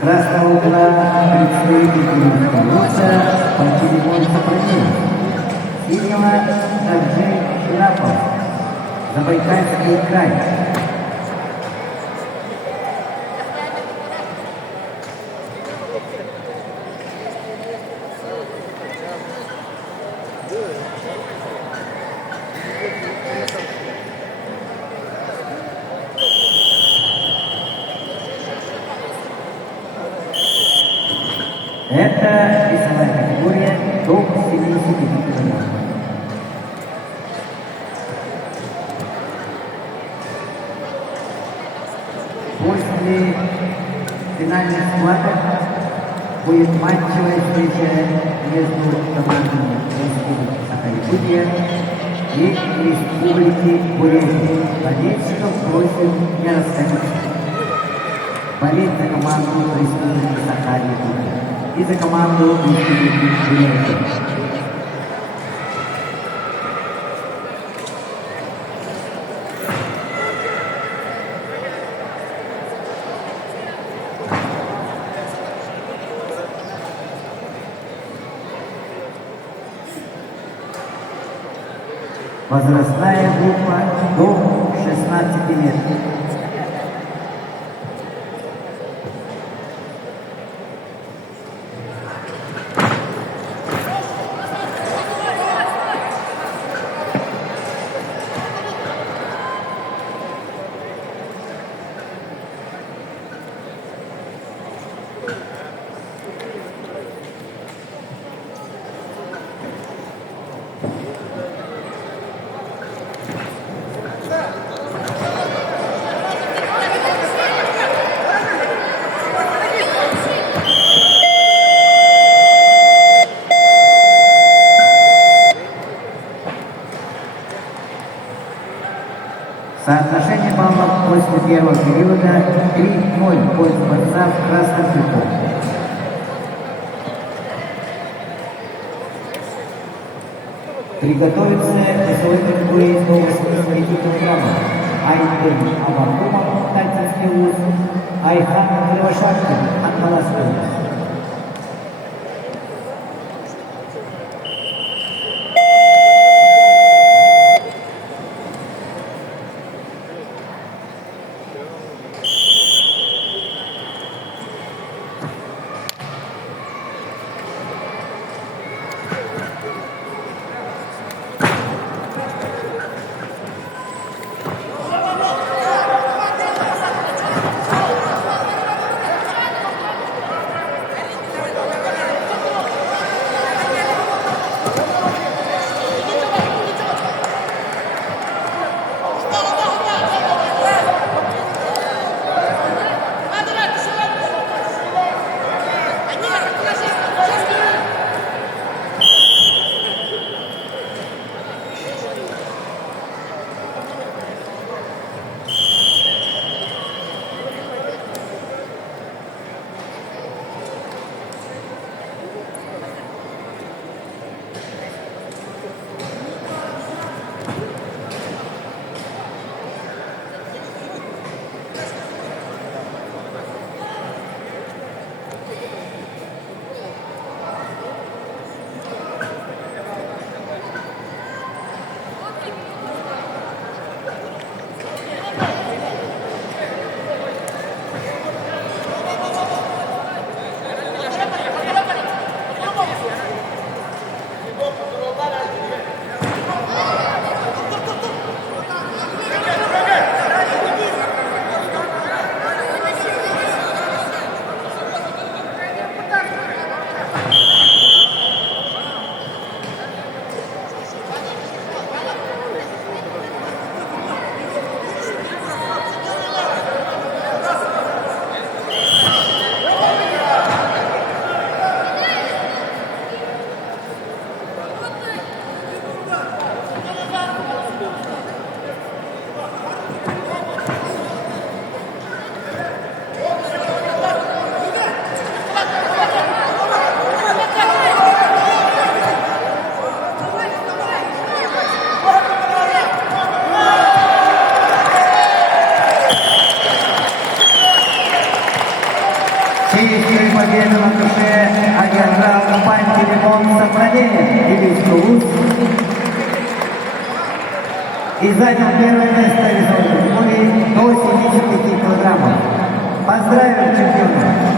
Красного угла представитель Луца Пантелеймон Сопротивов. Синего Арджей Шарапов. Забайкальский край. Это весовая категория до 75 кг. После финальных схваток будет матчевая встреча между командами Республики Саха-Якутия и Республики Бурятия. Болельщиков просим не расходиться. Болеть за команду Республики Саха-Якутия и за команду Республики Бурятия. Возрастная группа до 16 лет. Соотношение баллов после первого периода 3-0 в пользу борца в красном трикот. Приготовиться весовой категории до 85 кг. Айтен Абакумов, Тальцинский вуз, Айхан Кривошапкин, Акмаласский вуз. Чистую победу на душе одержал пантелеймон Сафронеев, Девиз Тулуз. И занял первое место в весовой категории до 70 килограммов. Поздравим чемпиона!